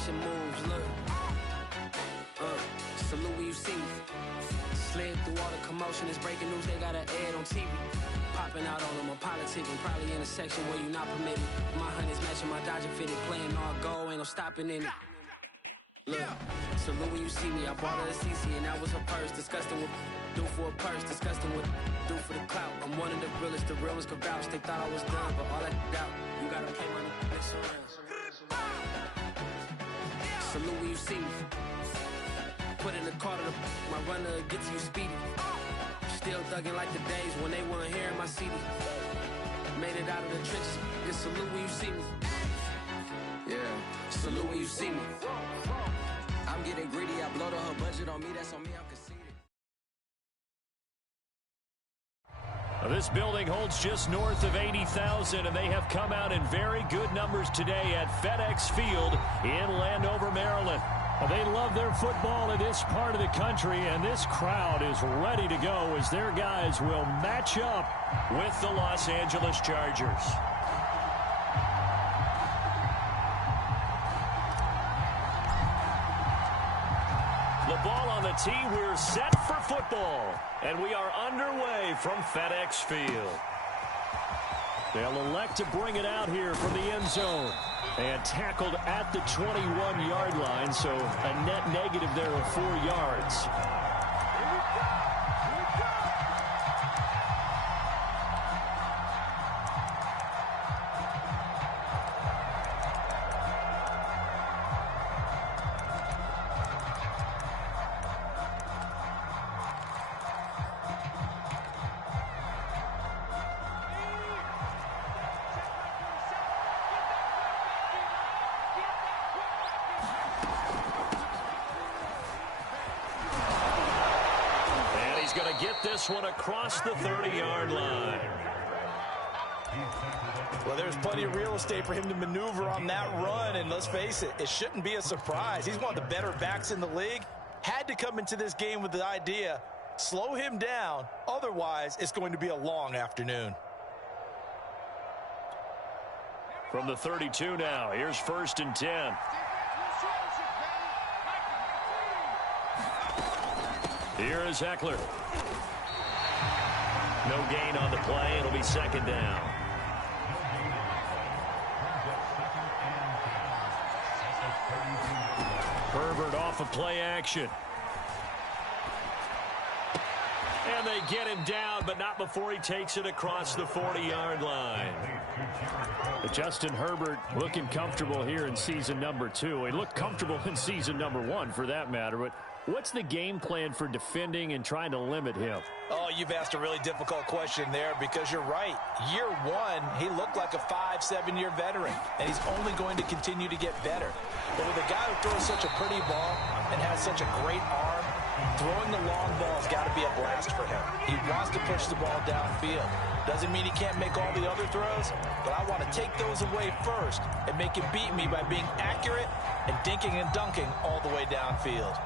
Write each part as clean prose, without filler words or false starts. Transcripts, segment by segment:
finishing moves, look. Salute when you see me. Slid through all the commotion, it's breaking news, they got an ad on TV. Popping out on them, I'm politicking, probably in a section where you not permitted. My honey's matching my Dodger fitted, playing all gold, ain't no stopping in it. Look, salute when you see me, I bought her a CC and that was her purse. Disgusting with do for a purse, disgusting with do for the clout. I'm one of the realest, the real ones could vouch. They thought I was done, but all that doubt, you gotta play my next around. Salute when you see me. Put in the car to my runner, get to you speedy. Still thugging like the days when they weren't hearing my CD. Made it out of the trenches, just salute when you see me. Yeah, salute when you see me. I'm getting greedy, I blow to her budget on me, that's on me, I'm conceded. This building holds just north of 80,000, and they have come out in very good numbers today at FedEx Field in Landover, Maryland. They love their football in this part of the country, and this crowd is ready to go as their guys will match up with the Los Angeles Chargers. The ball on the tee, we're set for football, and we are underway from FedEx Field. They'll elect to bring it out here from the end zone. And tackled at the 21-yard line, so a net negative there of 4 yards. Get this one across the 30-yard line. Well, there's plenty of real estate for him to maneuver on that run, and let's face it, it shouldn't be a surprise. He's one of the better backs in the league. Had to come into this game with the idea, slow him down, otherwise it's going to be a long afternoon. From the 32 now, here's 1st and 10. Here is Eckler. No gain on the play. It'll be 2nd down. Herbert off of play action. And they get him down, but not before he takes it across the 40-yard line. Justin Herbert looking comfortable here in season number 2. He looked comfortable in season number 1 for that matter, but what's the game plan for defending and trying to limit him? Oh, you've asked a really difficult question there because you're right. Year 1, he looked like a 5-7-year veteran, and he's only going to continue to get better. But with a guy who throws such a pretty ball and has such a great arm, throwing the long ball's got to be a blast for him. He wants to push the ball downfield. Doesn't mean he can't make all the other throws, but I want to take those away first and make him beat me by being accurate and dinking and dunking all the way downfield.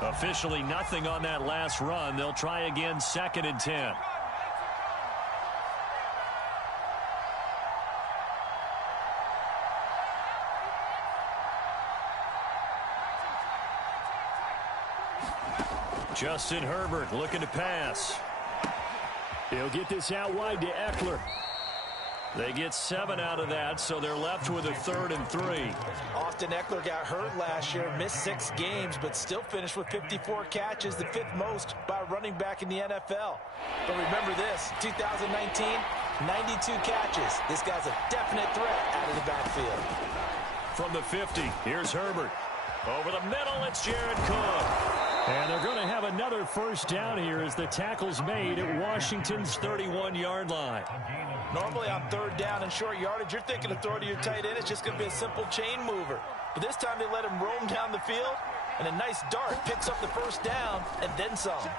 Officially nothing on that last run. They'll try again, 2nd and 10. Justin Herbert looking to pass. He'll get this out wide to Eckler. They get 7 out of that, so they're left with a 3rd and 3. Austin Eckler got hurt last year, missed 6 games, but still finished with 54 catches, the 5th most by a running back in the NFL. But remember this, 2019, 92 catches. This guy's a definite threat out of the backfield. From the 50, here's Herbert. Over the middle, it's Jared Cook. And they're going to have another 1st down here as the tackle's made at Washington's 31-yard line. Normally on 3rd down and short yardage, you're thinking of throw to your tight end. It's just going to be a simple chain mover. But this time they let him roam down the field, and a nice dart picks up the 1st down and then some.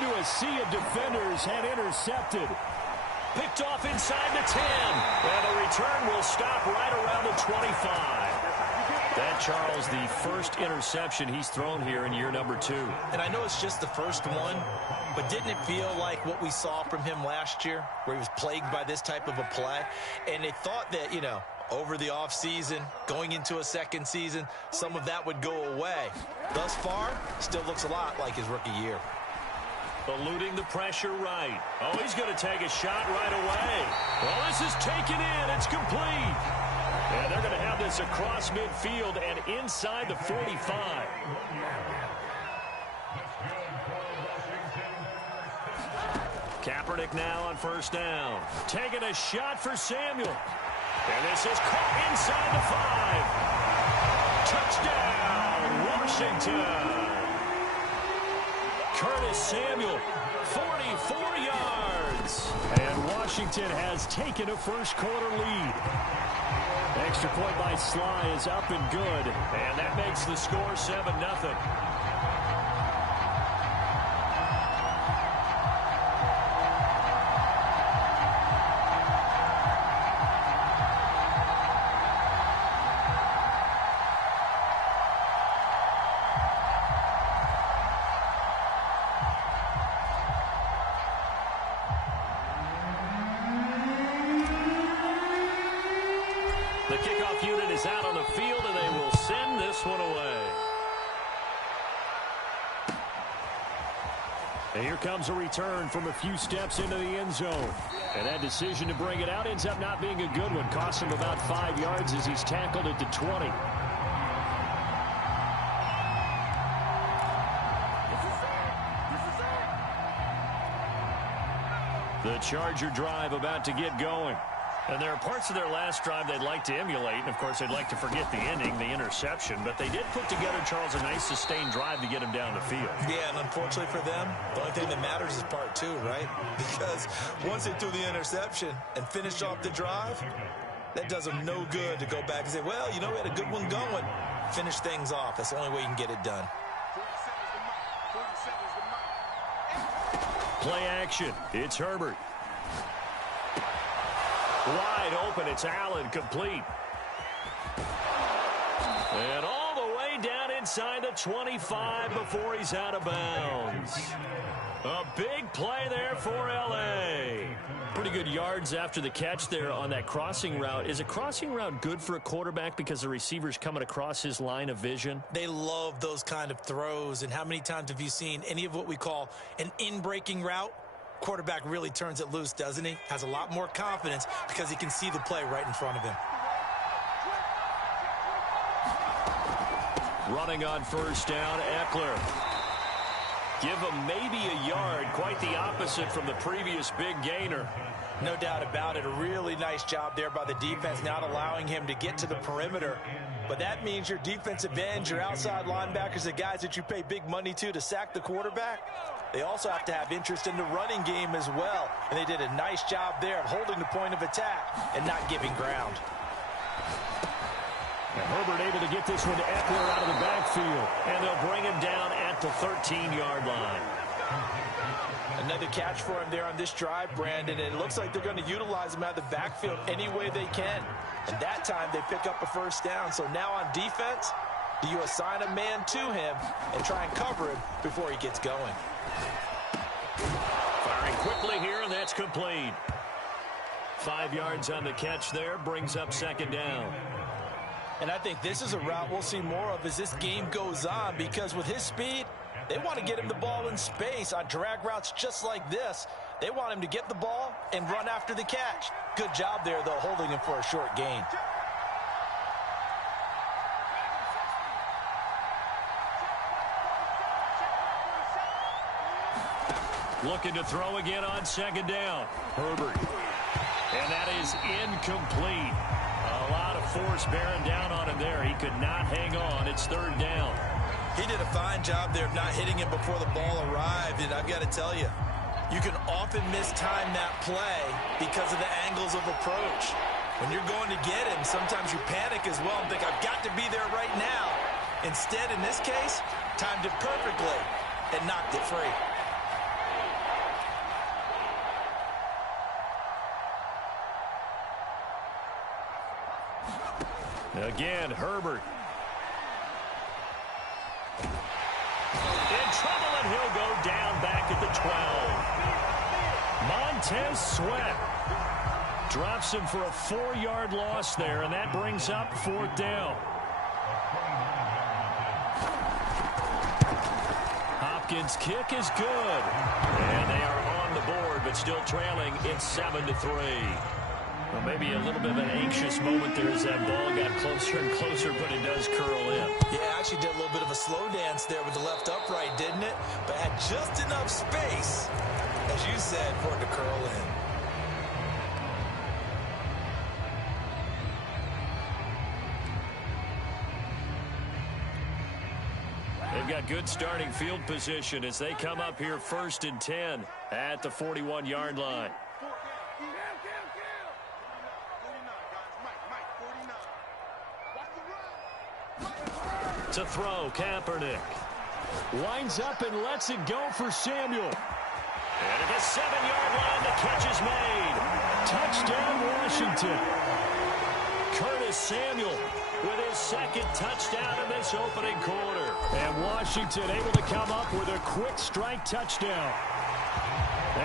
Into a sea of defenders and intercepted. Picked off inside the 10. And the return will stop right around the 25. That, Charles, the first interception he's thrown here in year number 2. And I know it's just the first one, but didn't it feel like what we saw from him last year, where he was plagued by this type of a play? And they thought that, you know, over the offseason, going into a second season, some of that would go away. Thus far, still looks a lot like his rookie year. Eluding the pressure right. Oh, he's going to take a shot right away. Well, this is taken in. It's complete. And they're going to have this across midfield and inside the 45. Kaepernick now on first down. Taking a shot for Samuel. And this is caught inside the 5. Touchdown, Washington. Curtis Samuel, 44 yards. And Washington has taken a first-quarter lead. Extra point by Sly is up and good. And that makes the score 7-0. The kickoff unit is out on the field, and they will send this one away. And here comes a return from a few steps into the end zone. And that decision to bring it out ends up not being a good one. Costs him about 5 yards as he's tackled at the 20. The Charger drive about to get going. And there are parts of their last drive they'd like to emulate. And, of course, they'd like to forget the ending, the interception. But they did put together, Charles, a nice sustained drive to get him down the field. Yeah, and unfortunately for them, the only thing that matters is part 2, right? Because once they threw the interception and finished off the drive, that does them no good to go back and say, well, you know, we had a good one going. Finish things off. That's the only way you can get it done. Play action. It's Herbert. Wide open, it's Allen, complete. And all the way down inside the 25 before he's out of bounds. A big play there for L.A. Pretty good yards after the catch there on that crossing route. Is a crossing route good for a quarterback because the receiver's coming across his line of vision? They love those kind of throws. And how many times have you seen any of what we call an in-breaking route? Quarterback really turns it loose, doesn't he? Has a lot more confidence because he can see the play right in front of him. Running on first down, Eckler. Give him maybe a yard, quite the opposite from the previous big gainer. No doubt about it. A really nice job there by the defense, not allowing him to get to the perimeter. But that means your defensive ends, your outside linebackers, the guys that you pay big money to sack the quarterback, they also have to have interest in the running game as well. And they did a nice job there of holding the point of attack and not giving ground. And Herbert able to get this one to Eckler out of the backfield. And they'll bring him down at the 13-yard line. Another catch for him there on this drive, Brandon. And it looks like they're going to utilize him out of the backfield any way they can. And that time they pick up a first down. So now on defense, do you assign a man to him and try and cover him before he gets going? Firing quickly here, and that's complete. 5 yards on the catch there, brings up second down. And I think this is a route we'll see more of as this game goes on, because with his speed, they want to get him the ball in space on drag routes just like this. They want him to get the ball and run after the catch. Good job there, though, holding him for a short gain. Looking to throw again on second down. Herbert. And that is incomplete. A lot of force bearing down on him there. He could not hang on. It's third down. He did a fine job there of not hitting him before the ball arrived. And I've got to tell you, you can often mistime that play because of the angles of approach. When you're going to get him, sometimes you panic as well and think, I've got to be there right now. Instead, in this case, timed it perfectly and knocked it free. Again, Herbert. trouble, and he'll go down back at the 12. Montez Sweat drops him for a 4-yard loss there, and that brings up 4th down. Hopkins' kick is good. And they are on the board, but still trailing. It's 7-3. Well, maybe a little bit of an anxious moment there as that ball got closer and closer, but it does curl in. Yeah, actually did a little bit of a slow dance there with the left upright, didn't it? But had just enough space, as you said, for it to curl in. They've got good starting field position as they come up here 1st and 10 at the 41-yard line. To throw, Kaepernick. Winds up and lets it go for Samuel. And at the 7-yard line, the catch is made. Touchdown, Washington. Curtis Samuel with his 2nd touchdown in this opening quarter. And Washington able to come up with a quick strike touchdown.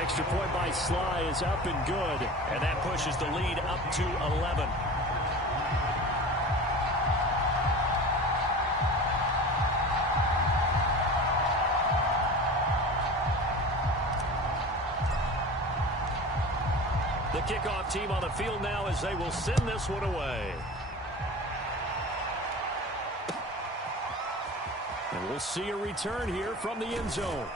Extra point by Sly is up and good. And that pushes the lead up to 11. The kickoff team on the field now as they will send this one away. And we'll see a return here from the end zone.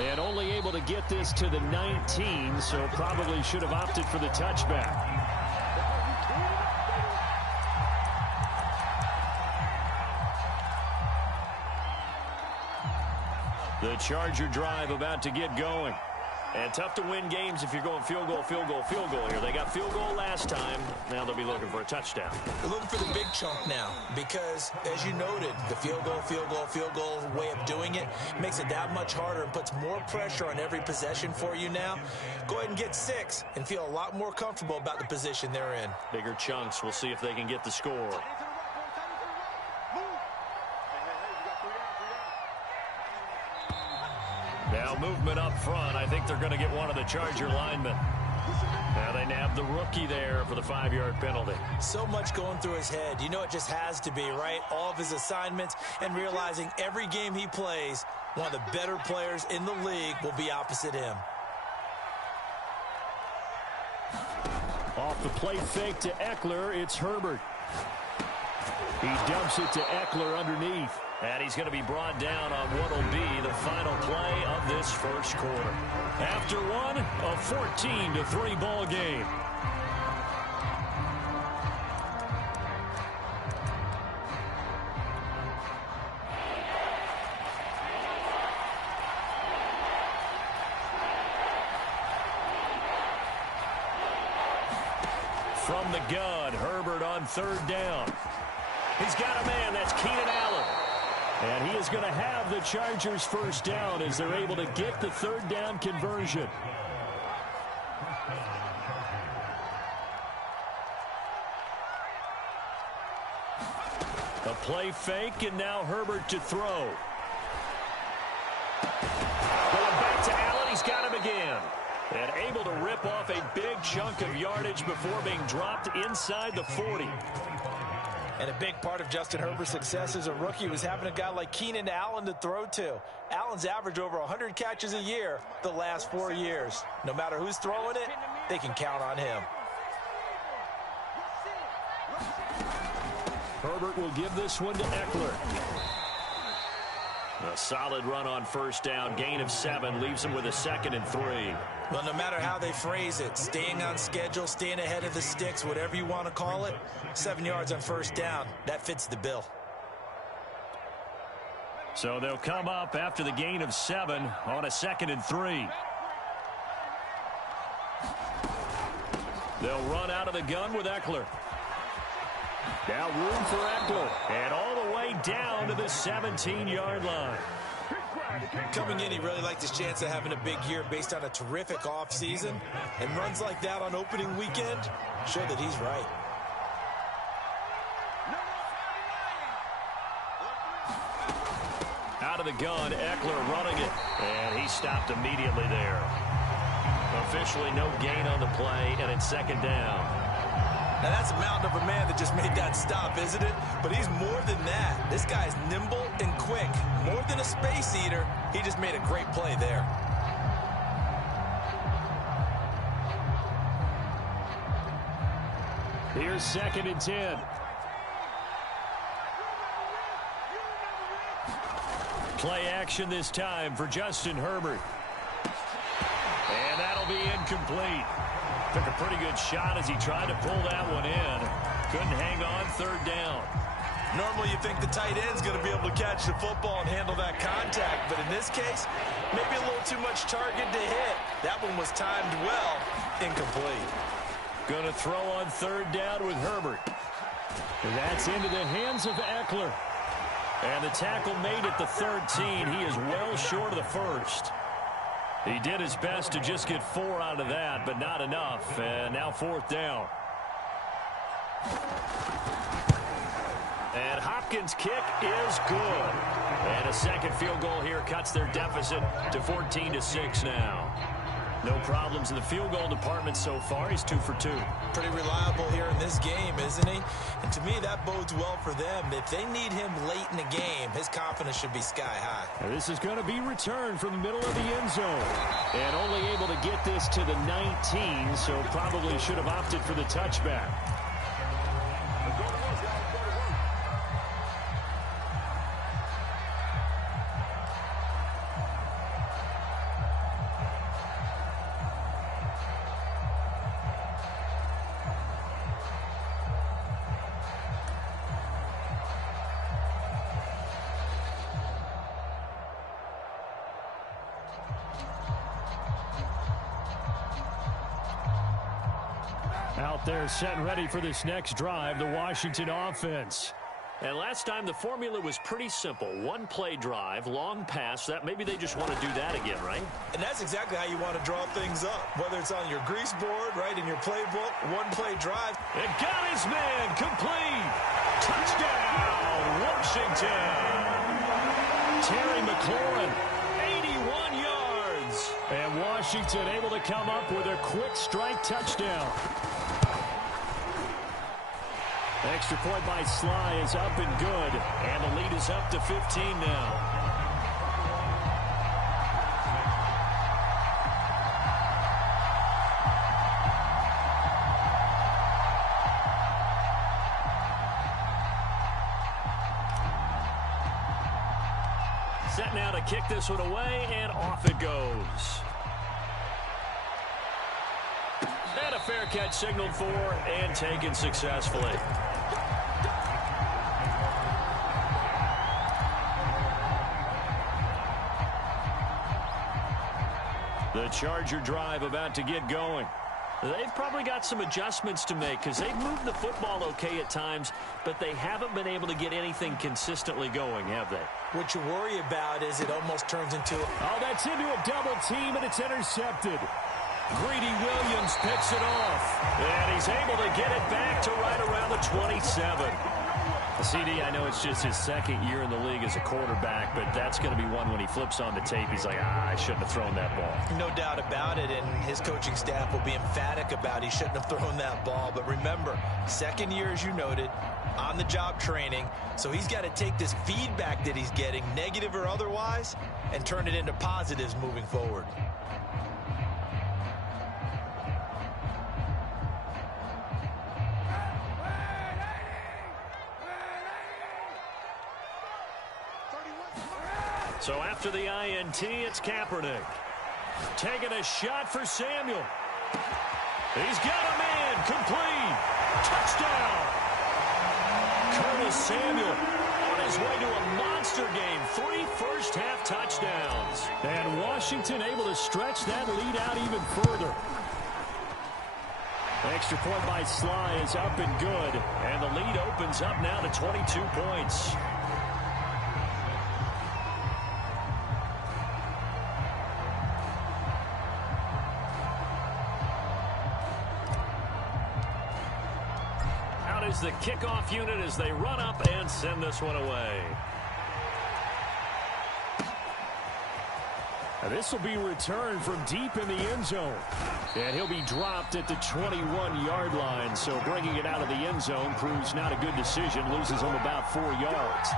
And only able to get this to the 19, so probably should have opted for the touchback. The Charger drive about to get going. And tough to win games if you're going field goal, field goal, field goal here. They got field goal last time. Now they'll be looking for a touchdown. They're looking for the big chunk now because, as you noted, the field goal way of doing it makes it that much harder and puts more pressure on every possession for you now. Go ahead and get 6 and feel a lot more comfortable about the position they're in. Bigger chunks. We'll see if they can get the score. Now movement up front. I think they're going to get one of the Charger linemen. Now they nab the rookie there for the 5-yard penalty. So much going through his head. You know it just has to be, right? All of his assignments and realizing every game he plays, one of the better players in the league will be opposite him. Off the play fake to Eckler, it's Herbert. He dumps it to Eckler underneath. And he's going to be brought down on what will be the final play of this first quarter. After one, a 14-3 ball game. From the gun, Herbert on 3rd down. He's got a man, that's Keenan Allen. And he is going to have the Chargers 1st down as they're able to get the 3rd down conversion. A play fake, and now Herbert to throw. Going back to Allen, he's got him again. And able to rip off a big chunk of yardage before being dropped inside the 40. And a big part of Justin Herbert's success as a rookie was having a guy like Keenan Allen to throw to. Allen's averaged over 100 catches a year the last 4 years. No matter who's throwing it, they can count on him. Herbert will give this one to Eckler. A solid run on 1st down. Gain of 7 leaves him with a 2nd and 3. Well, no matter how they phrase it, staying on schedule, staying ahead of the sticks, whatever you want to call it, 7 yards on 1st down, that fits the bill. So they'll come up after the gain of 7 on a 2nd and 3. They'll run out of the gun with Eckler. Now room for Eckler. And all the way down to the 17-yard line. Coming in, he really liked his chance of having a big year based on a terrific offseason. And runs like that on opening weekend show that he's right. Out of the gun. Ekeler running it. And he stopped immediately there. Officially no gain on the play, and it's second down. Now that's a mountain of a man that just made that stop, isn't it? But he's more than that. This guy's nimble and quick. More than a space eater, he just made a great play there. Here's 2nd and 10. Play action this time for Justin Herbert. And that'll be incomplete. Took a pretty good shot as he tried to pull that one in. Couldn't hang on, 3rd down. Normally you think the tight end's going to be able to catch the football and handle that contact, but in this case, maybe a little too much target to hit. That one was timed well, incomplete. Going to throw on 3rd down with Herbert. And that's into the hands of Ekeler. And the tackle made at the 13. He is well short of the 1st. He did his best to just get 4 out of that, but not enough. And now 4th down. And Hopkins' kick is good. And a second field goal here cuts their deficit to 14-6 now. No problems in the field goal department so far. He's 2 for 2. Pretty reliable here in this game, isn't he? And to me, that bodes well for them. If they need him late in the game, his confidence should be sky high. Now this is going to be returned from the middle of the end zone. And only able to get this to the 19, so probably should have opted for the touchback. Out there set and ready for this next drive, the Washington offense. And last time the formula was pretty simple. 1-play drive, long pass. That maybe they just want to do that again, right? And that's exactly how you want to draw things up. Whether it's on your grease board, right, in your playbook, 1-play drive. It got his man complete. Touchdown, Washington. Terry McLaurin, 81 yards. And Washington able to come up with a quick strike touchdown. Extra point by Sly is up and good. And the lead is up to 15 now. Set now to kick this one away, and off it goes. And a fair catch signaled for and taken successfully. The Charger drive about to get going. They've probably got some adjustments to make because they've moved the football okay at times, but they haven't been able to get anything consistently going, have they? What you worry about is it almost turns into Oh, that's into a double team, and it's intercepted. Greedy Williams picks it off, and he's able to get it back to right around the 27. CD, I know it's just his 2nd year in the league as a quarterback, but that's going to be one when he flips on the tape. He's like, I shouldn't have thrown that ball. No doubt about it, and his coaching staff will be emphatic about he shouldn't have thrown that ball. But remember, 2nd year, as you noted, on-the-job training, so he's got to take this feedback that he's getting, negative or otherwise, and turn it into positives moving forward. So after the INT, it's Kaepernick. Taking a shot for Samuel. He's got a man. Complete. Touchdown. Curtis Samuel on his way to a monster game. 3 first-half touchdowns. And Washington able to stretch that lead out even further. Extra point by Sly is up and good. And the lead opens up now to 22 points. Is the kickoff unit as they run up and send this one away. And this will be returned from deep in the end zone. And he'll be dropped at the 21-yard line. So bringing it out of the end zone proves not a good decision. Loses him about 4 yards.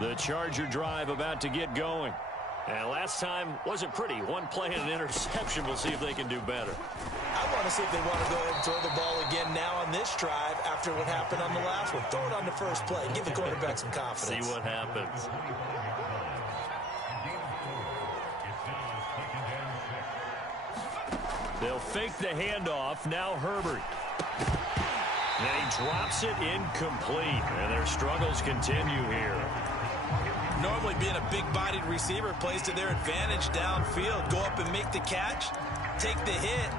The Charger drive about to get going. And last time wasn't pretty. One play and an interception. We'll see if they can do better. I want to see if they want to go ahead and throw the ball again now on this drive after what happened on the last one. Throw it on the first play. Give the quarterback some confidence. See what happens. They'll fake the handoff. Now Herbert. And he drops it incomplete. And their struggles continue here. Normally being a big-bodied receiver plays to their advantage downfield. Go up and make the catch, take the hit,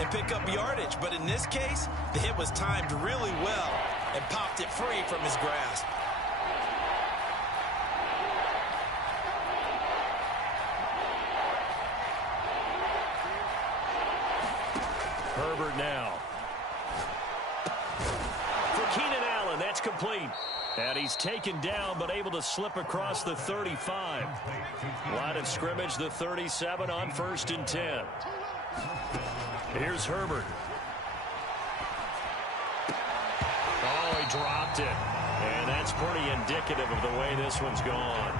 and pick up yardage. But in this case, the hit was timed really well and popped it free from his grasp. Herbert now. For Keenan Allen, that's complete. And he's taken down, but able to slip across the 35. Line of scrimmage, the 37 on 1st and 10. Here's Herbert. Oh, he dropped it. And that's pretty indicative of the way this one's gone.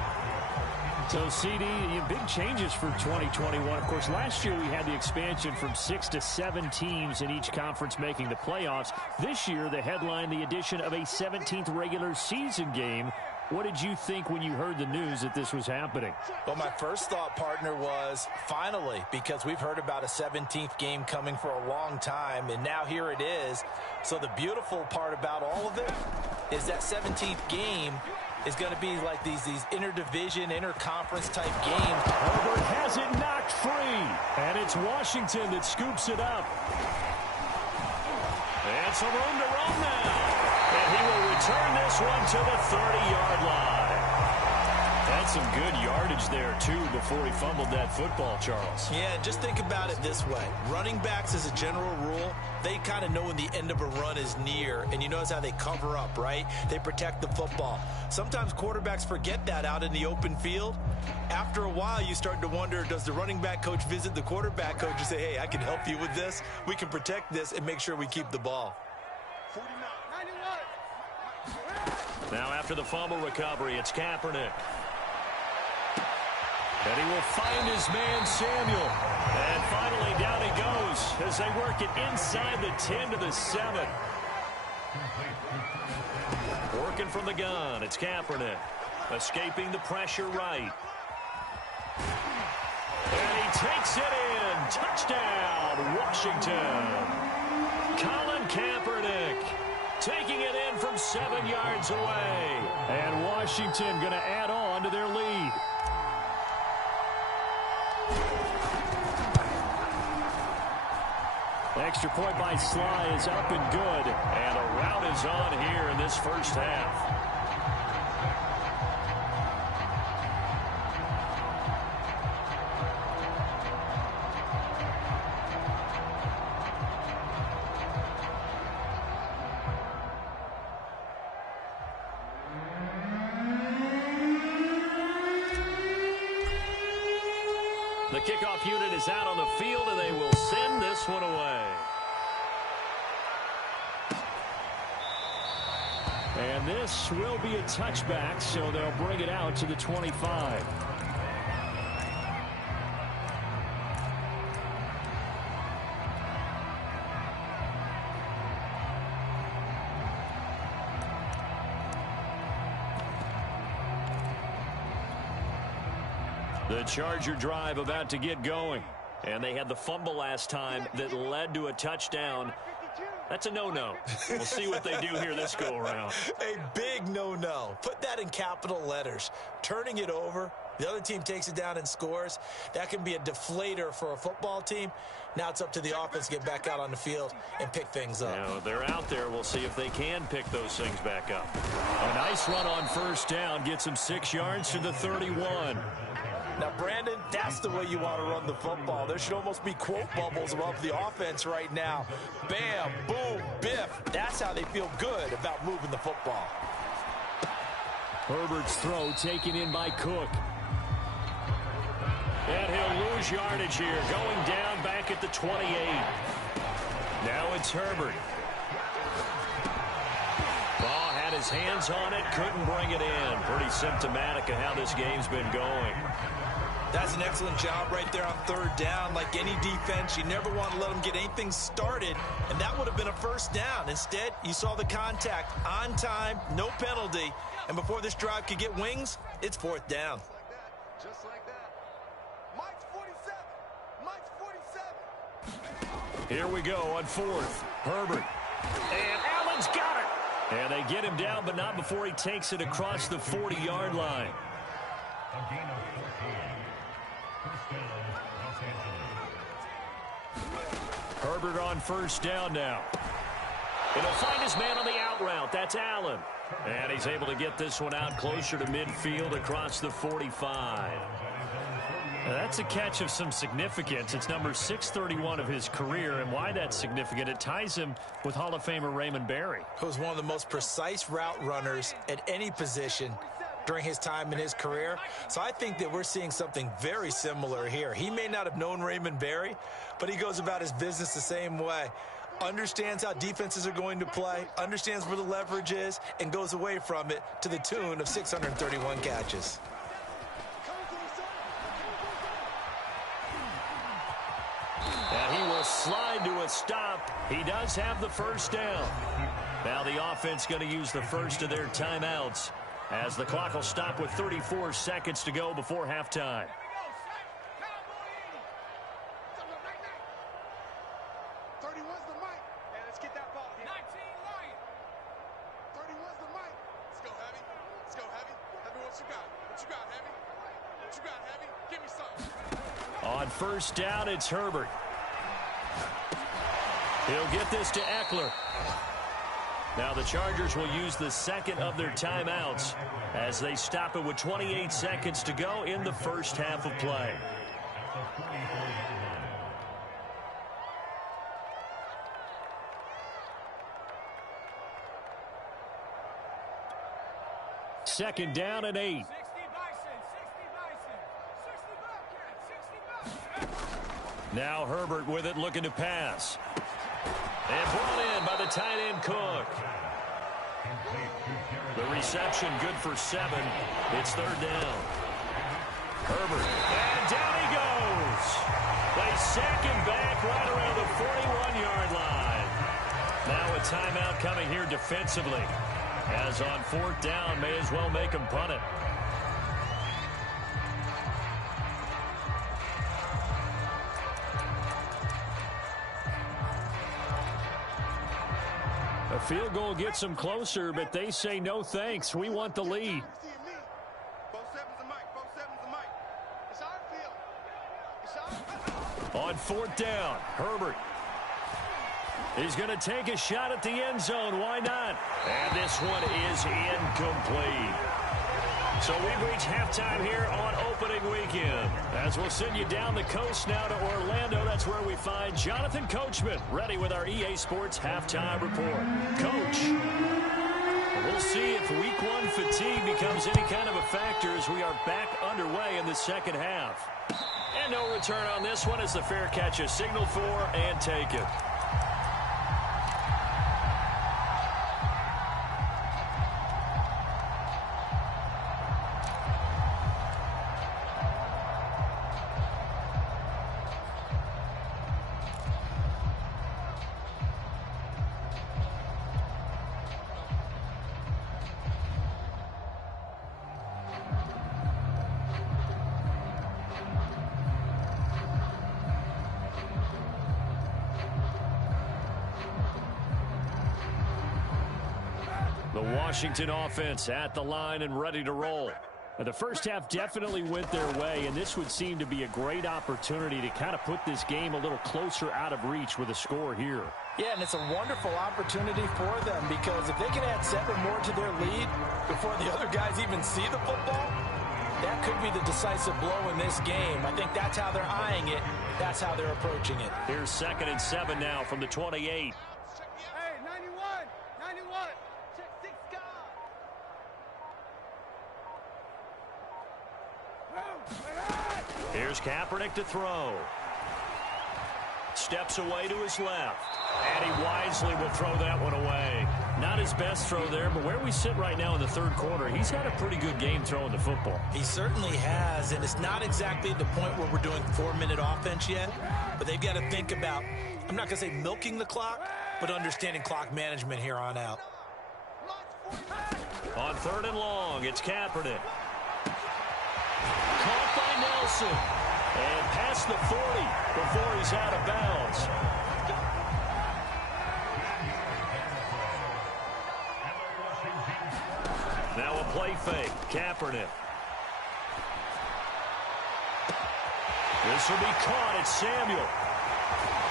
So, CD, big changes for 2021. Of course, last year we had the expansion from 6 to 7 teams in each conference making the playoffs. This year, the headline, the addition of a 17th regular season game. What did you think when you heard the news that this was happening? Well, my first thought, partner, was finally, because we've heard about a 17th game coming for a long time, and now here it is. So the beautiful part about all of it is that 17th game is going to be like these interdivision, interconference type games. Herbert has it knocked free, and it's Washington that scoops it up. And some room to run now. And he will return this one to the 30-yard line. That's some good yardage there, too, before he fumbled that football, Charles. Yeah, just think about it this way. Running backs, as a general rule, they kind of know when the end of a run is near, and you notice how they cover up, right? They protect the football. Sometimes quarterbacks forget that out in the open field. After a while, you start to wonder, does the running back coach visit the quarterback coach and say, hey, I can help you with this. We can protect this and make sure we keep the ball. Now after the fumble recovery, it's Kaepernick. And he will find his man, Samuel. And finally, down he goes as they work it inside the 10 to the 7. Working from the gun, it's Kaepernick. Escaping the pressure right. And he takes it in. Touchdown, Washington. Colin Kaepernick taking it in from 7 yards away. And Washington going to add on to their lead. Extra point by Sly is up and good. And a rout is on here in this first half. The kickoff unit is out on the field, and they will send this one away. And this will be a touchback, so they'll bring it out to the 25. The Charger drive about to get going. And they had the fumble last time that led to a touchdown. That's a no-no. We'll see what they do here this go-around. A big no-no. Put that in capital letters. Turning it over, the other team takes it down and scores. That can be a deflator for a football team. Now it's up to the offense to get back out on the field and pick things up. Now, they're out there. We'll see if they can pick those things back up. A nice run on first down. Gets him 6 yards to the 31. Now, Brandon, that's the way you want to run the football. There should almost be quote bubbles above the offense right now. Bam, boom, biff. That's how they feel good about moving the football. Herbert's throw taken in by Cook. And he'll lose yardage here, going down back at the 28. Now it's Herbert. Ball had his hands on it, couldn't bring it in. Pretty symptomatic of how this game's been going. That's an excellent job right there on third down. Like any defense, you never want to let them get anything started, and that would have been a first down. Instead, you saw the contact on time, no penalty, and before this drive could get wings, it's fourth down. Just like that. Mike's 47. Mike's 47. Here we go on fourth. Herbert. And Allen's got it. And they get him down, but not before he takes it across the 40-yard line. A gain of 14. First down, Los Angeles. Herbert on first down now. And he'll find his man on the out route. That's Allen. And he's able to get this one out closer to midfield across the 45. Now that's a catch of some significance. It's number 631 of his career, and why that's significant, it ties him with Hall of Famer Raymond Berry. Who was one of the most precise route runners at any position during his time in his career. So I think that we're seeing something very similar here. He may not have known Raymond Berry, but he goes about his business the same way. Understands how defenses are going to play, understands where the leverage is, and goes away from it to the tune of 631 catches. And he will slide to a stop. He does have the first down. Now the offense going to use the first of their timeouts as the clock will stop with 34 seconds to go before halftime. 31's the mic. Hey, let's get that ball here. 19 Lion. 31's the mic. Let's go, Heavy. Let's go, Heavy. Heavy, what you got? What you got, Heavy? What you got, Heavy? Give me some. On first down, it's Herbert. He'll get this to Eckler. Now the Chargers will use the second of their timeouts as they stop it with 28 seconds to go in the first half of play. Second down and 8. 60 Bison, 60 Bison, 60 Bobcats, 60 Bobcats. Now Herbert with it, looking to pass. And brought in by the tight end Cook. The reception good for 7. It's third down. Herbert. And down he goes. They sack him back right around the 41-yard line. Now a timeout coming here defensively. As on fourth down, may as well make him punt it. A field goal gets them closer, but they say no thanks. We want the lead. On fourth down, Herbert. He's going to take a shot at the end zone. Why not? And this one is incomplete. So we've reached halftime here on opening weekend. As we'll send you down the coast now to Orlando, that's where we find Jonathan Coachman, ready with our EA Sports halftime report. Coach, we'll see if week 1 fatigue becomes any kind of a factor as we are back underway in the second half. And no return on this one as the fair catch is signaled for and taken. The Washington offense at the line and ready to roll. The first half definitely went their way, and this would seem to be a great opportunity to kind of put this game a little closer out of reach with a score here. Yeah, and it's a wonderful opportunity for them because if they can add 7 more to their lead before the other guys even see the football, That could be the decisive blow in this game. I think that's how they're eyeing it. That's how they're approaching it. Here's 2nd and 7 now from the 28. Hey, 91, 91. Check 6 guard. Here's Kaepernick to throw. Steps away to his left. And he wisely will throw that one away. Not his best throw there, but where we sit right now in the 3rd quarter, he's had a pretty good game throwing the football. He certainly has, and it's not exactly the point where we're doing 4-minute offense yet, but they've got to think about, I'm not going to say milking the clock, but understanding clock management here on out. On 3rd and long, it's Kaepernick. Caught by Nelson. And past the 40 before he's out of bounds. Now a play fake. Kaepernick. This will be caught. It's Samuel.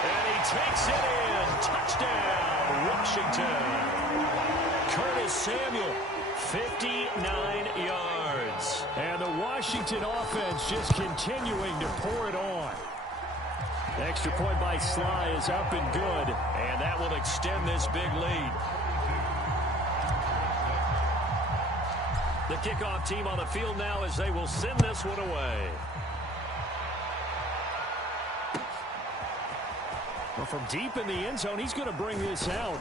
And he takes it in. Touchdown, Washington. Curtis Samuel, 59 yards. And the Washington offense just continuing to pour it on. The extra point by Sly is up and good. And that will extend this big lead. The kickoff team on the field now as they will send this one away. Well, from deep in the end zone, he's going to bring this out.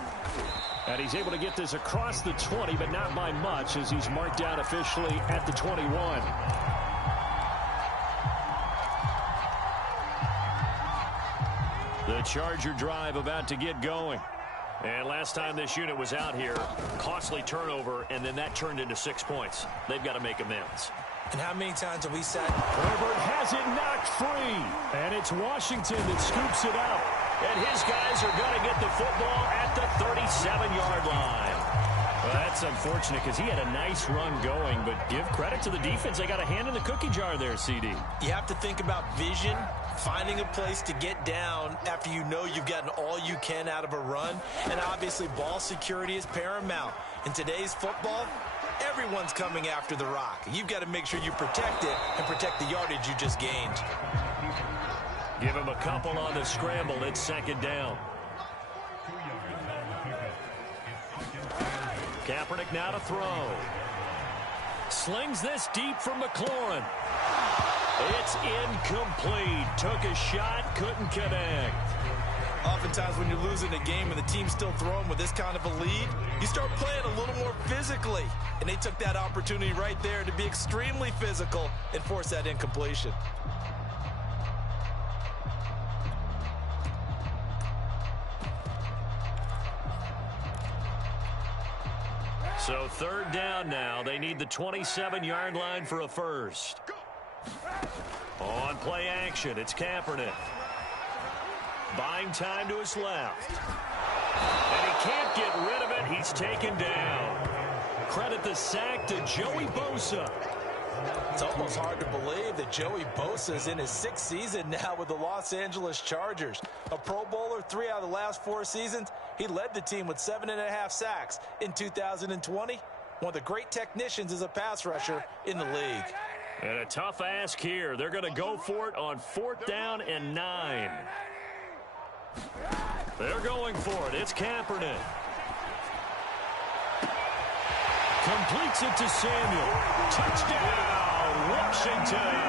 And he's able to get this across the 20, but not by much as he's marked out officially at the 21. The Charger drive about to get going. And last time this unit was out here, costly turnover, and then that turned into 6 points. They've got to make amends. And how many times have we said? Herbert has it knocked free. And it's Washington that scoops it up. And his guys are going to get the football at the 37-yard line. Well, that's unfortunate because he had a nice run going, but give credit to the defense. They got a hand in the cookie jar there, CD. You have to think about vision, finding a place to get down after you know you've gotten all you can out of a run. And obviously, ball security is paramount. In today's football, everyone's coming after the rock. You've got to make sure you protect it and protect the yardage you just gained. Give him a couple on the scramble. It's 2nd down. Kaepernick now to throw. Slings this deep from McLaurin. It's incomplete. Took a shot, couldn't connect. Oftentimes when you're losing a game and the team's still throwing with this kind of a lead, you start playing a little more physically. And they took that opportunity right there to be extremely physical and force that incompletion. So 3rd down now. They need the 27-yard line for a first. On play action, it's Kaepernick. Buying time to his left. And he can't get rid of it. He's taken down. Credit the sack to Joey Bosa. It's almost hard to believe that Joey Bosa is in his 6th season now with the Los Angeles Chargers. A Pro Bowler 3 out of the last 4 seasons. He led the team with 7.5 sacks in 2020. One of the great technicians as a pass rusher in the league. And a tough ask here. They're going to go for it on 4th down and 9. They're going for it. It's Kaepernick. Completes it to Samuel. Touchdown, Washington.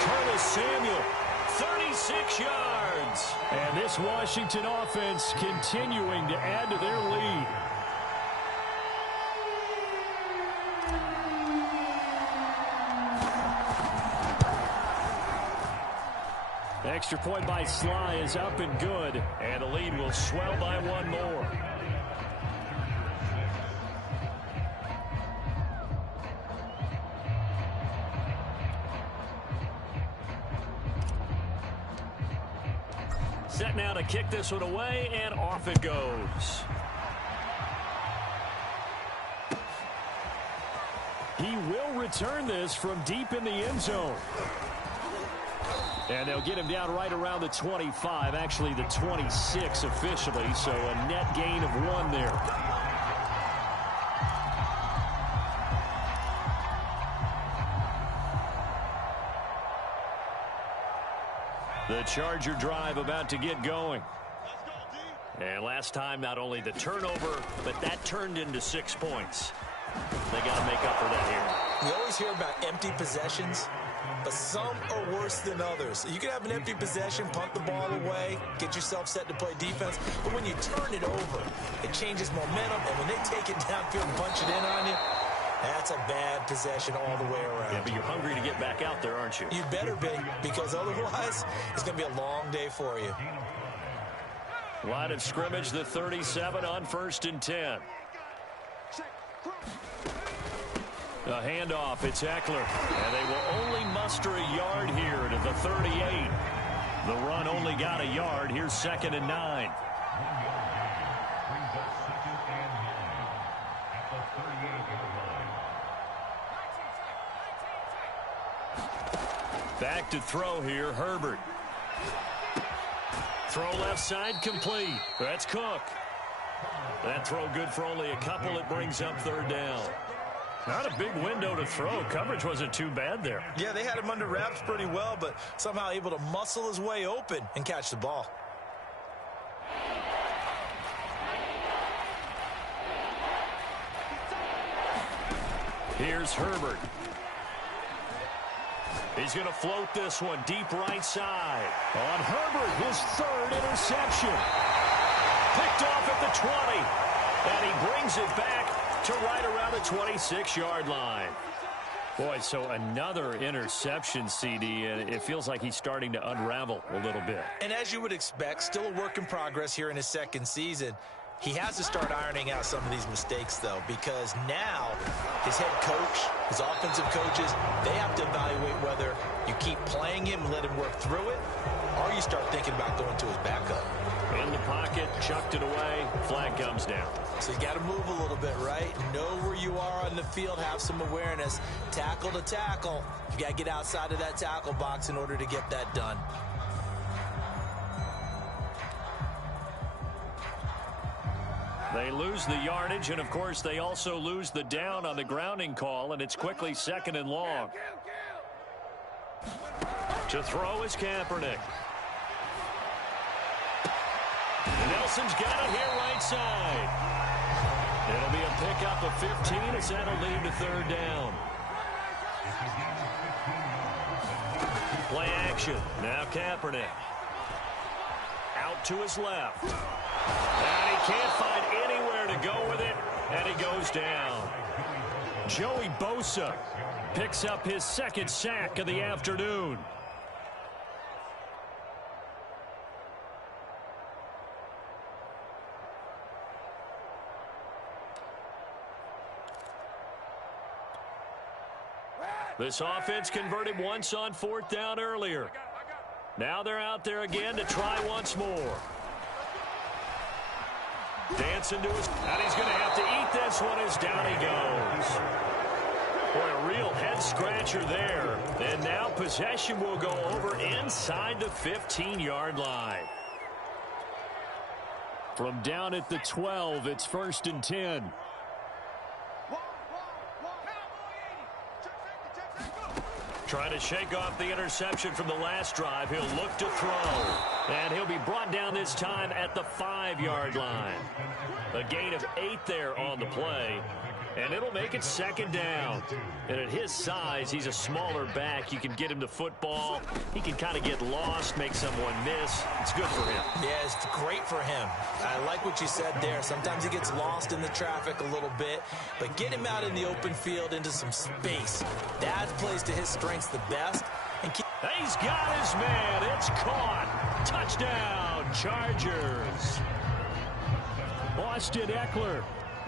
Curtis Samuel, 36 yards. And this Washington offense continuing to add to their lead. Extra point by Sly is up and good. And the lead will swell by 1 more. Set now to kick this one away, and off it goes. He will return this from deep in the end zone. And they'll get him down right around the 25, actually the 26 officially, so a net gain of 1 there. The Charger drive about to get going. And last time, not only the turnover, but that turned into 6 points. They got to make up for that here. We always hear about empty possessions, but some are worse than others. You can have an empty possession, punt the ball away, get yourself set to play defense, but when you turn it over, it changes momentum, and when they take it downfield and punch it in on you, that's a bad possession all the way around. Yeah, but you're hungry to get back out there, aren't you? You better be, because otherwise, it's going to be a long day for you. Line of scrimmage, the 37 on 1st and 10. A handoff, it's Eckler. And they will only muster a yard here to the 38. The run only got a yard. Here's 2nd and 9. Back to throw here, Herbert. Throw left side complete. That's Cook. That throw good for only a couple. It brings up 3rd down. Not a big window to throw. Coverage wasn't too bad there. Yeah, they had him under wraps pretty well, but somehow able to muscle his way open and catch the ball. Here's Herbert. He's going to float this one deep right side. On Herbert, his 3rd interception. Picked off at the 20. And he brings it back to right around the 26-yard line. Boy, so another interception, CD, and it feels like he's starting to unravel a little bit. And as you would expect, still a work in progress here in his 2nd season. He has to start ironing out some of these mistakes, though, because now his head coach, his offensive coaches, they have to evaluate whether you keep playing him and let him work through it, or you start thinking about going to his backup. In the pocket, chucked it away, flag comes down. So you got to move a little bit, right? Know where you are on the field, have some awareness. Tackle to tackle. You got to get outside of that tackle box in order to get that done. They lose the yardage, and, of course, they also lose the down on the grounding call, and it's quickly 2nd and long. To throw is Kaepernick. Nelson's got it here right side. It'll be a pickup of 15 as that'll lead to 3rd down. Play action. Now Kaepernick. Out to his left. And he can't find anywhere to go with it, and he goes down. Joey Bosa picks up his 2nd sack of the afternoon. This offense converted once on 4th down earlier. Now they're out there again to try once more. Dancing to his, and he's going to have to eat this one as down he goes. Boy, a real head-scratcher there. And now possession will go over inside the 15-yard line. From down at the 12, it's 1st and 10. Trying to shake off the interception from the last drive. He'll look to throw. And he'll be brought down this time at the 5-yard line. A gain of 8 there on the play. And it'll make it 2nd down. And at his size, he's a smaller back. You can get him to football. He can kind of get lost, make someone miss. It's good for him. Yeah, it's great for him. I like what you said there. Sometimes he gets lost in the traffic a little bit. But get him out in the open field into some space. That plays to his strengths the best. And he's got his man. It's caught. Touchdown, Chargers. Austin Eckler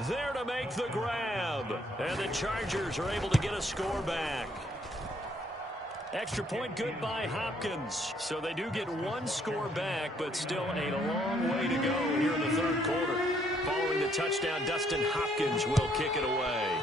there to make the grab. And the Chargers are able to get a score back. Extra point good by Hopkins. So they do get 1 score back, but still a long way to go here in the 3rd quarter. Following the touchdown, Dustin Hopkins will kick it away.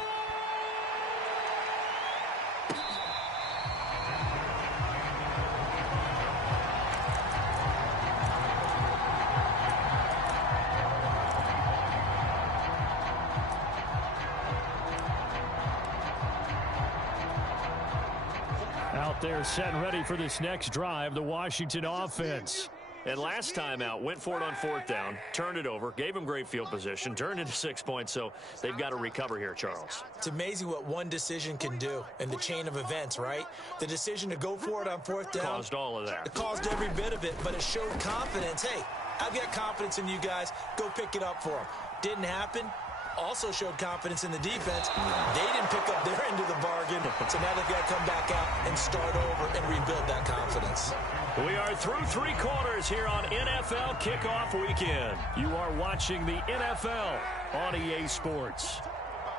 They're set and ready for this next drive, the Washington offense. And last time out, went for it on 4th down, turned it over, gave him great field position, turned into 6 points, so they've got to recover here, Charles. It's amazing what one decision can do in the chain of events, right? The decision to go for it on 4th down. Caused all of that. It caused every bit of it, but it showed confidence. Hey, I've got confidence in you guys. Go pick it up for them. Didn't happen. Also showed confidence in the defense. They didn't pick up their end of the bargain, so now they've got to come back out and start over and rebuild that confidence. We are through 3 quarters here on NFL Kickoff Weekend. You are watching the NFL on EA Sports.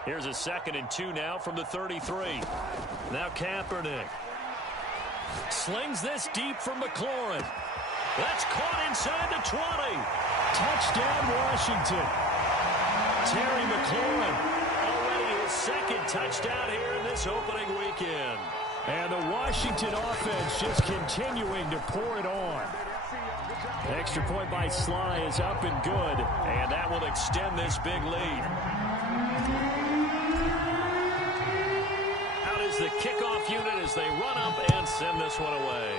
Here's a 2nd and 2 now from the 33. Now Kaepernick slings this deep from McLaurin. That's caught inside the 20. Touchdown, Washington. Terry McLaurin, already his 2nd touchdown here in this opening weekend. And the Washington offense just continuing to pour it on. Extra point by Sly is up and good. And that will extend this big lead. Out is the kickoff unit as they run up and send this one away.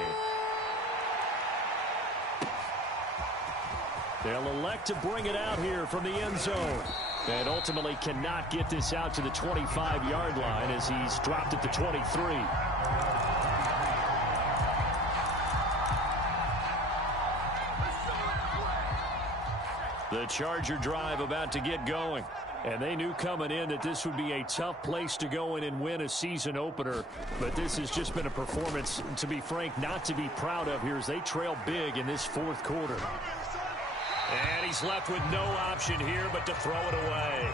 They'll elect to bring it out here from the end zone. And ultimately cannot get this out to the 25-yard line as he's dropped at the 23. The Charger drive about to get going. And they knew coming in that this would be a tough place to go in and win a season opener. But this has just been a performance, to be frank, not to be proud of here as they trail big in this 4th quarter. And he's left with no option here but to throw it away.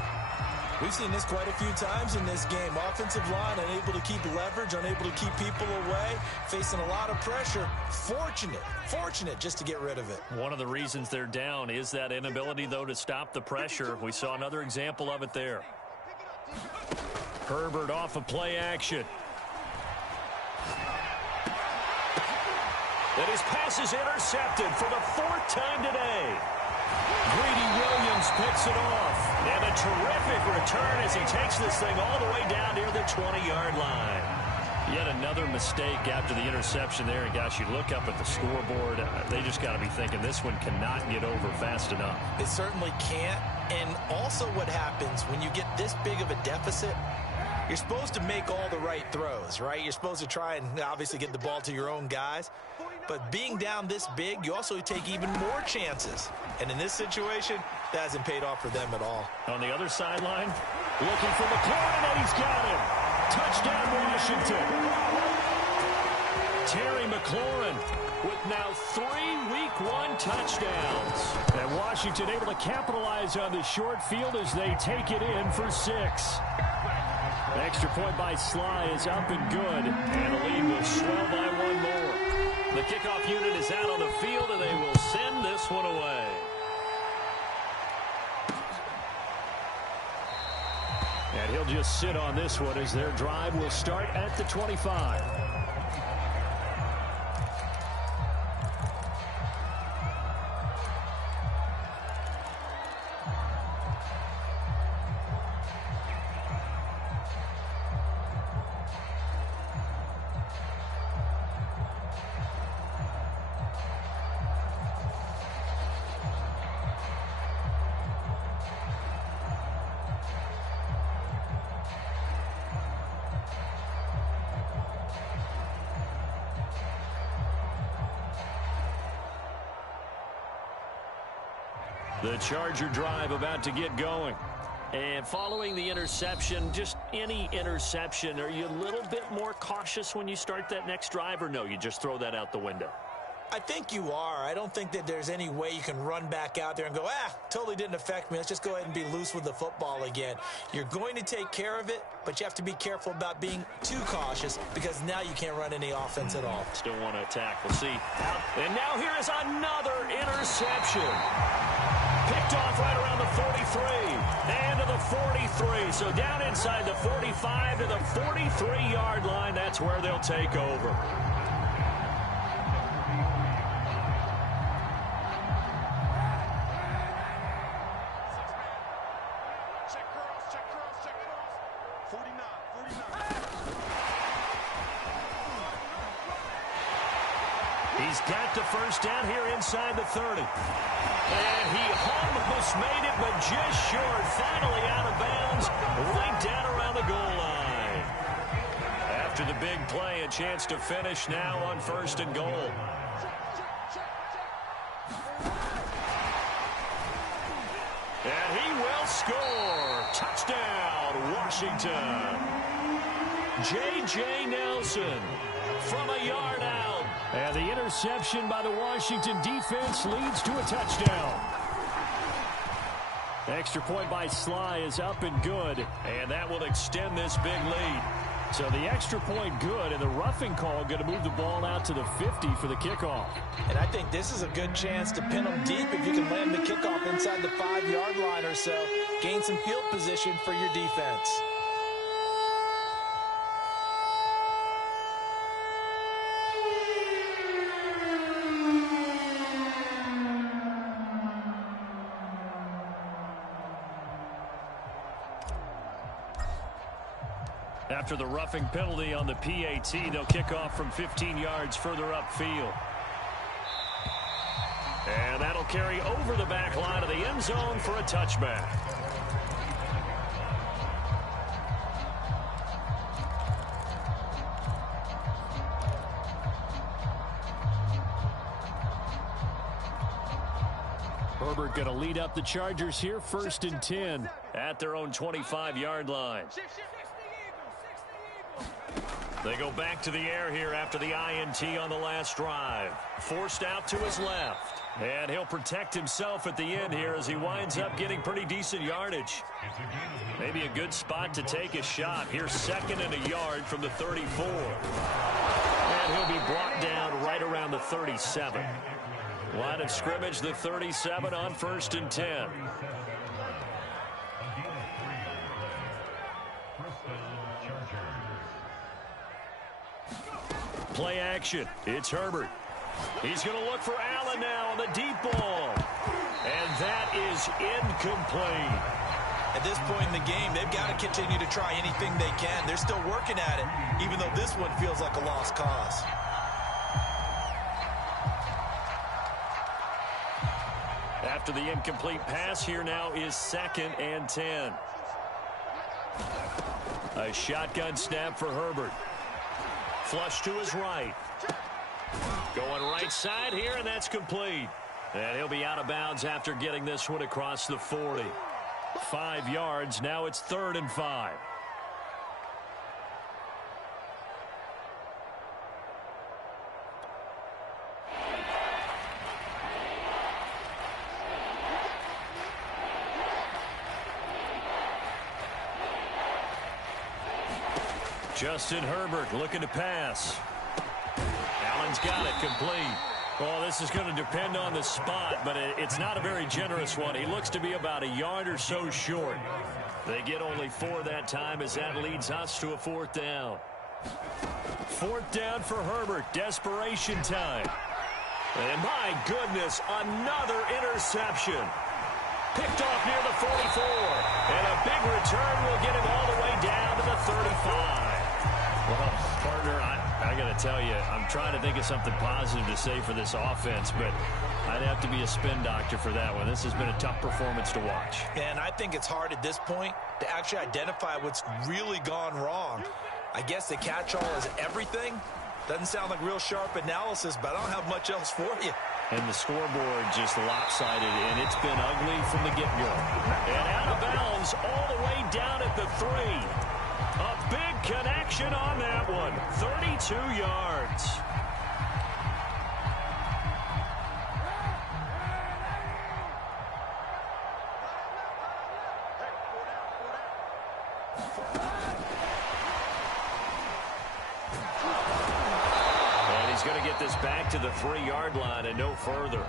We've seen this quite a few times in this game. Offensive line unable to keep leverage, unable to keep people away, facing a lot of pressure. Fortunate just to get rid of it. One of the reasons they're down is that inability, though, to stop the pressure. We saw another example of it there. Herbert off of play action. And his pass is intercepted for the 4th time today. Greedy Williams picks it off. And a terrific return as he takes this thing all the way down near the 20-yard line. Yet another mistake after the interception there. And, gosh, you look up at the scoreboard. They just got to be thinking this one cannot get over fast enough. It certainly can't. And also what happens when you get this big of a deficit, you're supposed to make all the right throws, right? You're supposed to try and obviously get the ball to your own guys. But being down this big, you also take even more chances. And in this situation, that hasn't paid off for them at all. On the other sideline, looking for McLaurin, and he's got him. Touchdown, Washington. Terry McLaurin with now 3 Week 1 touchdowns. And Washington able to capitalize on the short field as they take it in for 6. The extra point by Sly is up and good. And the lead will swell by 1 more. The kickoff unit is out on the field, and they will send this one away. And he'll just sit on this one as their drive will start at the 25. The Charger drive about to get going. And following the interception, just any interception, are you a little bit more cautious when you start that next drive, or no, you just throw that out the window? I think you are. I don't think that there's any way you can run back out there and go, totally didn't affect me. Let's just go ahead and be loose with the football again. You're going to take care of it, but you have to be careful about being too cautious because now you can't run any offense at all. Still want to attack. We'll see. And now here is another interception. Picked off right around the 43 and to the 43. So down inside the 45 to the 43-yard line. That's where they'll take over. He's got the first down here inside the 30. And he almost made it, but just short. Finally out of bounds, right down around the goal line. After the big play, a chance to finish now on 1st and goal. And he will score. Touchdown, Washington. J.J. Nelson from a yard out. And the interception by the Washington defense leads to a touchdown. Extra point by Sly is up and good, and that will extend this big lead. So the extra point good, and the roughing call going to move the ball out to the 50 for the kickoff. And I think this is a good chance to pin them deep if you can land the kickoff inside the 5-yard line or so. Gain some field position for your defense. After the roughing penalty on the PAT, they'll kick off from 15 yards further upfield. And that'll carry over the back line of the end zone for a touchback. Herbert going to lead up the Chargers here, 1st and 10 at their own 25-yard line. They go back to the air here after the INT on the last drive. Forced out to his left. And he'll protect himself at the end here as he winds up getting pretty decent yardage. Maybe a good spot to take a shot. Here's 2nd and a yard from the 34. And he'll be brought down right around the 37. Line of scrimmage, the 37 on 1st and 10. Play action. It's Herbert. He's going to look for Allen now on the deep ball. And that is incomplete. At this point in the game, they've got to continue to try anything they can. They're still working at it, even though this one feels like a lost cause. After the incomplete pass, here now is 2nd and 10. A shotgun snap for Herbert. Flush to his right. Going right side here, and that's complete. And he'll be out of bounds after getting this one across the 40. 5 yards. Now it's 3rd and 5. Justin Herbert looking to pass. Allen's got it complete. Well, this is going to depend on the spot, but it's not a very generous one. He looks to be about a yard or so short. They get only 4 that time as that leads us to a 4th down. 4th down for Herbert. Desperation time. And my goodness, another interception. Picked off near the 44. And a big return will get him all the way down to the 35. Well, partner, I got to tell you, I'm trying to think of something positive to say for this offense, but I'd have to be a spin doctor for that one. This has been a tough performance to watch. And I think it's hard at this point to actually identify what's really gone wrong. I guess the catch-all is everything. Doesn't sound like real sharp analysis, but I don't have much else for you. And the scoreboard just lopsided, and it's been ugly from the get-go. And out of bounds all the way down at the 3. A big connection on that one. 32 yards. And he's going to get this back to the 3-yard line and no further.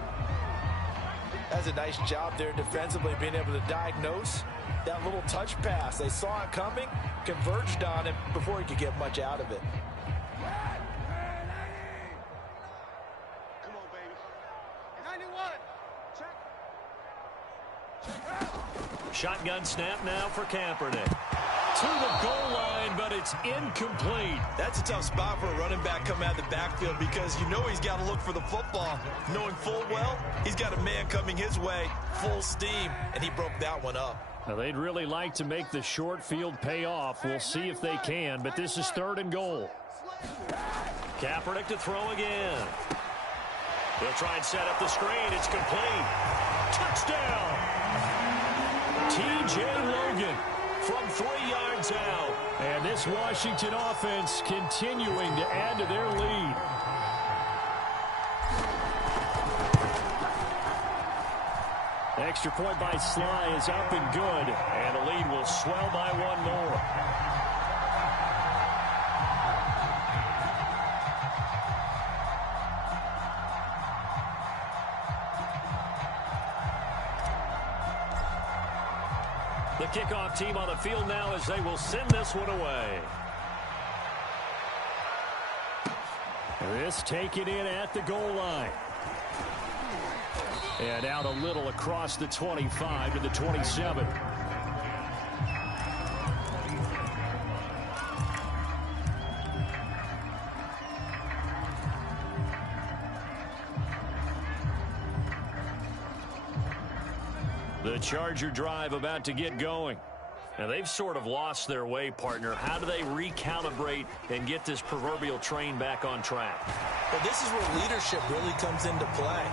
That's a nice job there defensively, being able to diagnose that little touch pass. They saw it coming, converged on it before he could get much out of it. Come on, baby. 91. Check. Shotgun snap now for Kaepernick. to the goal line, but it's incomplete. That's a tough spot for a running back coming out of the backfield because you know he's got to look for the football, knowing full well he's got a man coming his way, full steam, and he broke that one up. Now, they'd really like to make the short field pay off. We'll see if they can, but this is 3rd and goal. Kaepernick to throw again. They'll try and set up the screen. It's complete. Touchdown! T.J. Logan from 3 yards out. And this Washington offense continuing to add to their lead. Extra point by Sly is up and good. And the lead will swell by 1 more. The kickoff team on the field now as they will send this one away. This taken in at the goal line. And out a little across the 25 to the 27. The Charger drive about to get going. Now, they've sort of lost their way, partner. How do they recalibrate and get this proverbial train back on track? Well, this is where leadership really comes into play.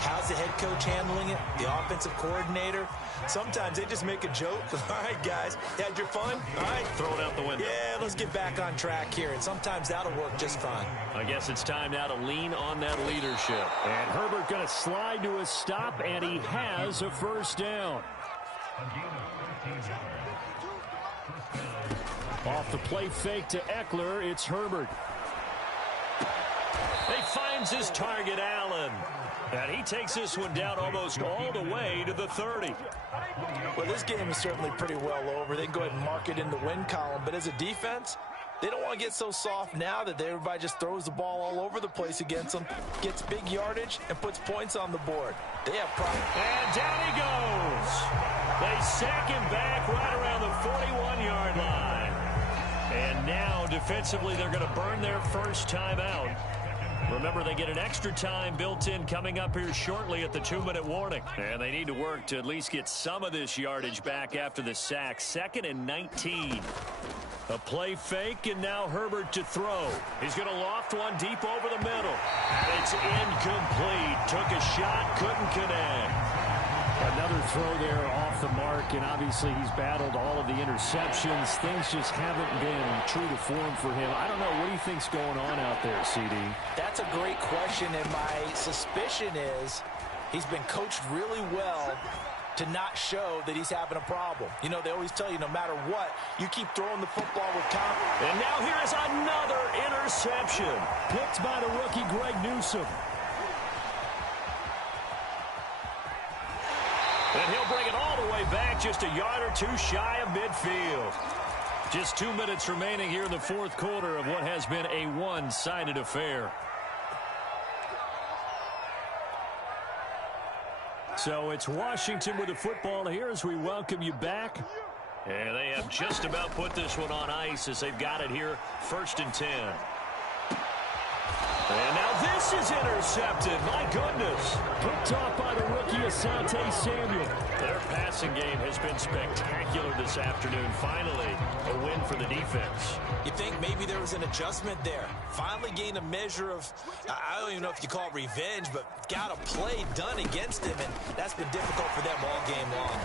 How's the head coach handling it? The offensive coordinator? Sometimes they just make a joke. All right, guys, had your fun? All right. Throw it out the window. Yeah, let's get back on track here. And sometimes that'll work just fine. I guess it's time now to lean on that leadership. And Herbert going to slide to a stop, and he has a first down. Off the play fake to Eckler, it's Herbert. He finds his target, Allen. And he takes this one down almost all the way to the 30. Well, this game is certainly pretty well over. They can go ahead and mark it in the win column. But as a defense, they don't want to get so soft now that everybody just throws the ball all over the place against them, gets big yardage, and puts points on the board. They have problems. And down he goes. They sack him back right around the 41-yard line. And now, defensively, they're going to burn their first time out. Remember, they get an extra time built in coming up here shortly at the 2-minute warning. And they need to work to at least get some of this yardage back after the sack. 2nd and 19. A play fake, and now Herbert to throw. He's going to loft one deep over the middle. And it's incomplete. Took a shot, couldn't connect. Another throw there off the mark, and obviously he's battled all of the interceptions. Things just haven't been true to form for him. I don't know. What do you think's going on out there, CD? That's a great question, and my suspicion is he's been coached really well to not show that he's having a problem. You know, they always tell you no matter what, you keep throwing the football with confidence. And now here is another interception. Picked by the rookie Greg Newsome. And he'll bring it all the way back, just a yard or two shy of midfield. Just 2 minutes remaining here in the 4th quarter of what has been a one-sided affair. So it's Washington with the football here as we welcome you back. And they have just about put this one on ice as they've got it here, 1st and 10. And now this is intercepted. My goodness. Picked off by the rookie Asante Samuel. Their passing game has been spectacular this afternoon. Finally, a win for the defense. You think maybe there was an adjustment there. Finally gained a measure of, I don't even know if you call it revenge, but got a play done against him, and that's been difficult for them all game long.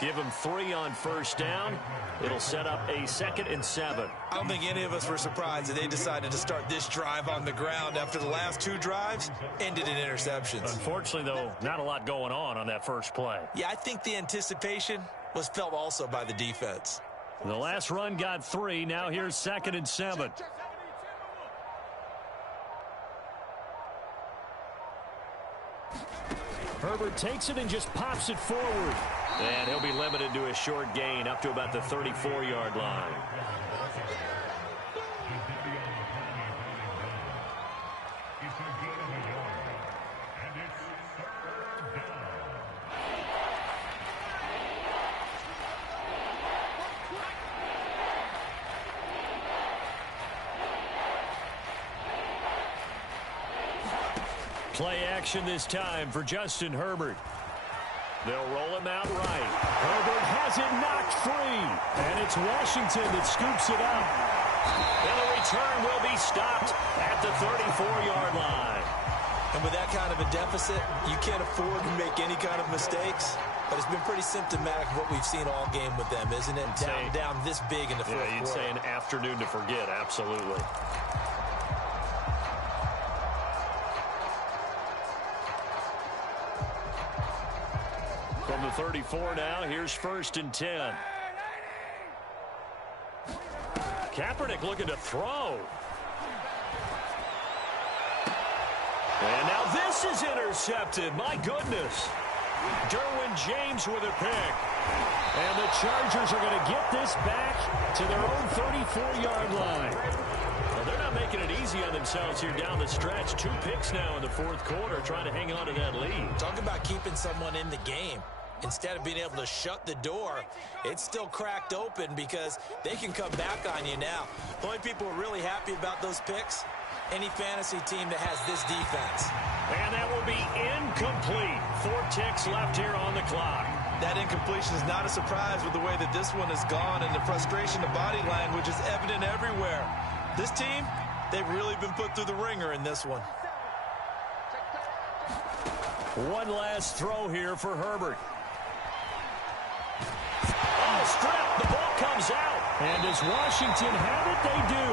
Give him 3 on 1st down. It'll set up a 2nd and 7. I don't think any of us were surprised that they decided to start this drive on the ground after the last 2 drives ended in interceptions. Unfortunately, though, not a lot going on that first play. Yeah, I think the anticipation was felt also by the defense. The last run got 3. Now here's 2nd and 7. Herbert takes it and just pops it forward. And he'll be limited to a short gain up to about the 34-yard line. Play action this time for Justin Herbert. They'll roll him out right. Herbert has it knocked free. And it's Washington that scoops it up. And the return will be stopped at the 34-yard line. And with that kind of a deficit, you can't afford to make any kind of mistakes. But it's been pretty symptomatic of what we've seen all game with them, isn't it? Down this big in the fourth quarter. Yeah, you'd say an afternoon to forget, absolutely. From the 34 now, here's 1st and 10. Kaepernick looking to throw. And now this is intercepted. My goodness. Derwin James with a pick. And the Chargers are going to get this back to their own 34-yard line. Well, they're not making it easy on themselves here down the stretch. 2 picks now in the fourth quarter, trying to hang on to that lead. Talk about keeping someone in the game. Instead of being able to shut the door, it's still cracked open because they can come back on you now. The only people who are really happy about those picks, any fantasy team that has this defense. And that will be incomplete. 4 ticks left here on the clock. That incompletion is not a surprise with the way that this one has gone, and the frustration, the body language is evident everywhere. This team, they've really been put through the ringer in this one. One last throw here for Herbert. Oh, strip. The ball comes out. And does Washington have it? They do.